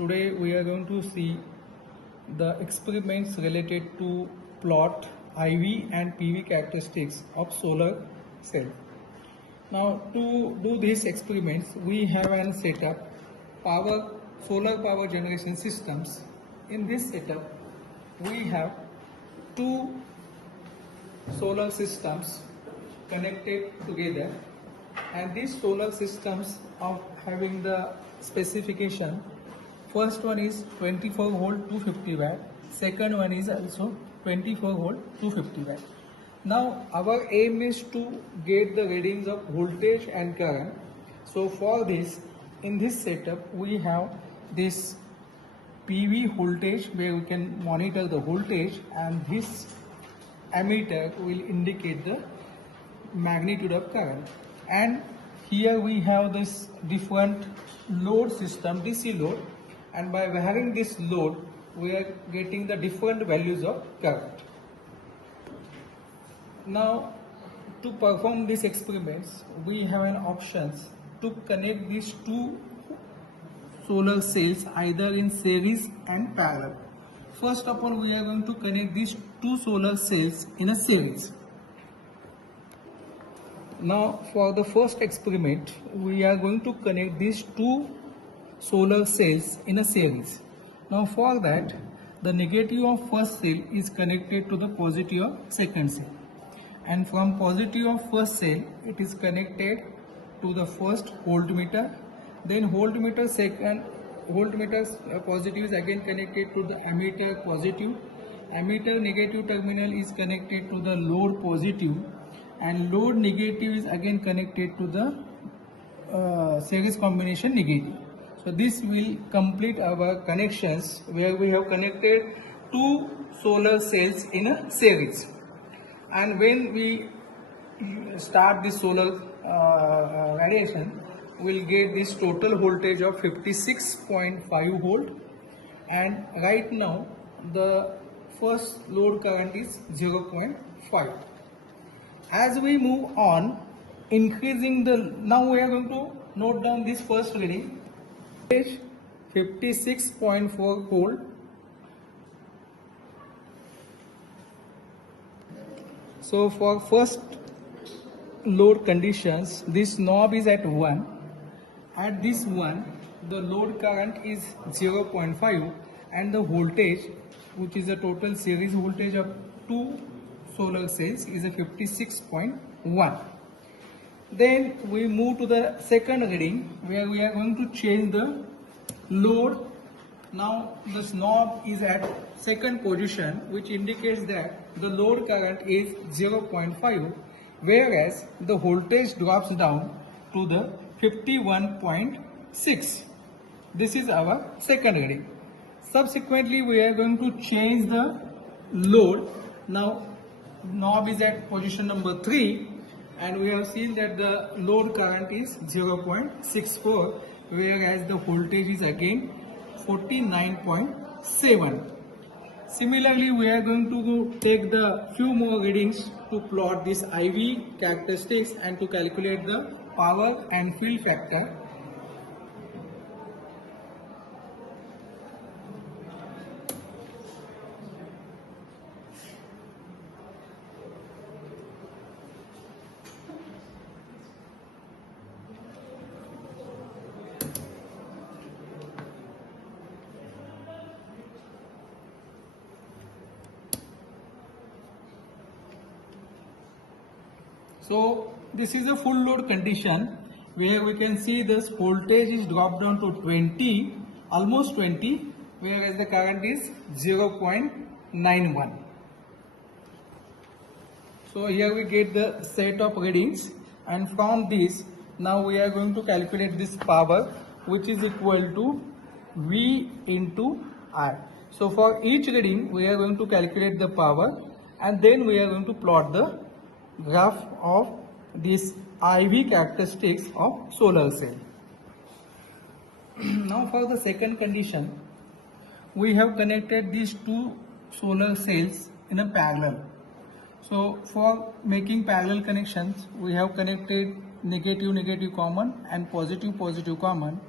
Today we are going to see the experiments related to plot IV and PV characteristics of solar cell. Now to do these experiments we have an setup solar power generation systems. In this setup we have two solar systems connected together, and these solar systems are having the specification. First one is 24 volt 250 watt, second one is also 24 volt 250 watt. Now our aim is to get the readings of voltage and current. So for this, in this setup we have this PV voltage where we can monitor the voltage, and this ammeter will indicate the magnitude of current. And here we have this different load system, DC load, and by having this load we are getting the different values of current. Now to perform these experiments we have an options to connect these two solar cells either in series and parallel. First of all we are going to connect these two solar cells in a series. Now for the first experiment we are going to connect these two solar cells in a series. Now for that the negative of first cell is connected to the positive of second cell, and from positive of first cell it is connected to the first voltmeter, then voltmeter positive is again connected to the ammeter positive, ammeter negative terminal is connected to the load positive, and load negative is again connected to the series combination negative. So this will complete our connections where we have connected two solar cells in a series. And when we start this solar radiation, we will get this total voltage of 56.5 volt, and right now the first load current is 0.5. As we move on, increasing now we are going to note down this first reading, 56.4 volt. So for first load conditions, this knob is at 1. At this 1, the load current is 0.5, and the voltage, which is the total series voltage of two solar cells, is a 56.1. Then we move to the second reading where we are going to change the load. Now this knob is at second position, which indicates that the load current is 0.5, whereas the voltage drops down to the 51.6. This is our second reading. Subsequently we are going to change the load. Now knob is at position number 3, and we have seen that the load current is 0.64, whereas the voltage is again 49.7. Similarly, we are going to take the few more readings to plot this IV characteristics and to calculate the power and fill factor. So this is a full load condition where we can see this voltage is dropped down to 20, almost 20, whereas the current is 0.91. So here we get the set of readings, and from this now we are going to calculate this power, which is equal to V into I. So for each reading we are going to calculate the power, and then we are going to plot the graph of this IV characteristics of solar cell. Now for the second condition, we have connected these two solar cells in a parallel. So for making parallel connections, we have connected negative negative common and positive positive common,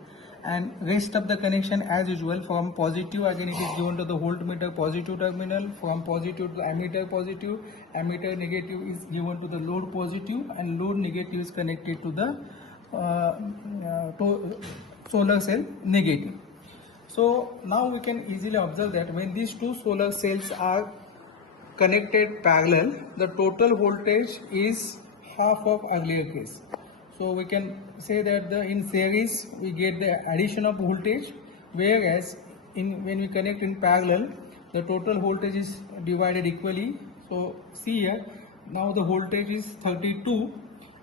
and rest of the connection as usual. From positive, again it is given to the voltmeter positive terminal, from positive to ammeter positive, ammeter negative is given to the load positive, and load negative is connected to the solar cell negative. So now we can easily observe that when these two solar cells are connected parallel, the total voltage is half of earlier case. So we can say that in series we get the addition of voltage, whereas when we connect in parallel, the total voltage is divided equally. So see here, now the voltage is 32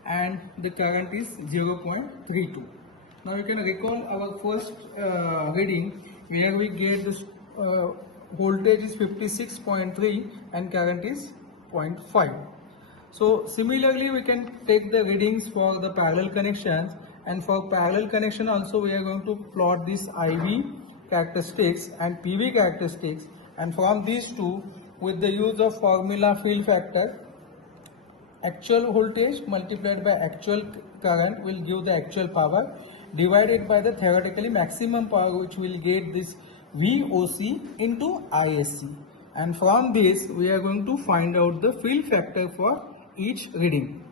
and the current is 0.32. Now you can recall our first reading where we get this voltage is 56.3 and current is 0.5. So similarly we can take the readings for the parallel connections, and for parallel connection also we are going to plot this IV characteristics and PV characteristics, and from these two, with the use of formula field factor, actual voltage multiplied by actual current will give the actual power divided by the theoretically maximum power, which will get this VOC into ISC, and from this we are going to find out the field factor for each reading.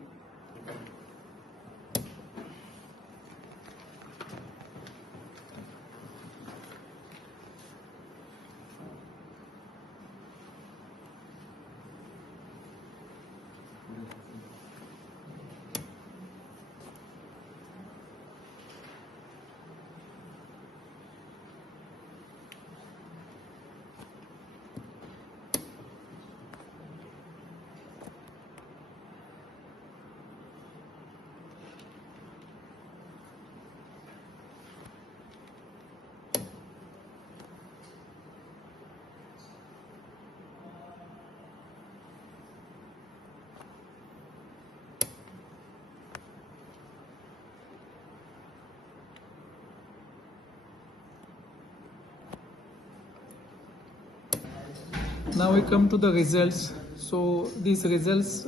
Now we come to the results. So these results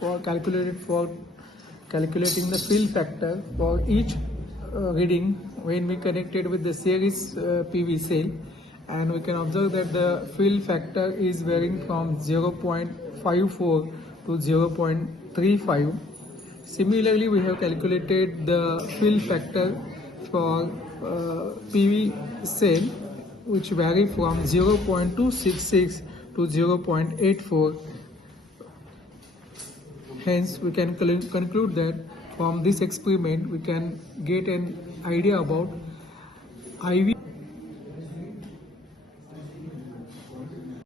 for calculating the field factor for each reading when we connected with the series PV cell, and we can observe that the field factor is varying from 0.54 to 0.35. Similarly, we have calculated the field factor for PV cell, which vary from 0.266 to 0.84. Hence, we can conclude that from this experiment we can get an idea about IV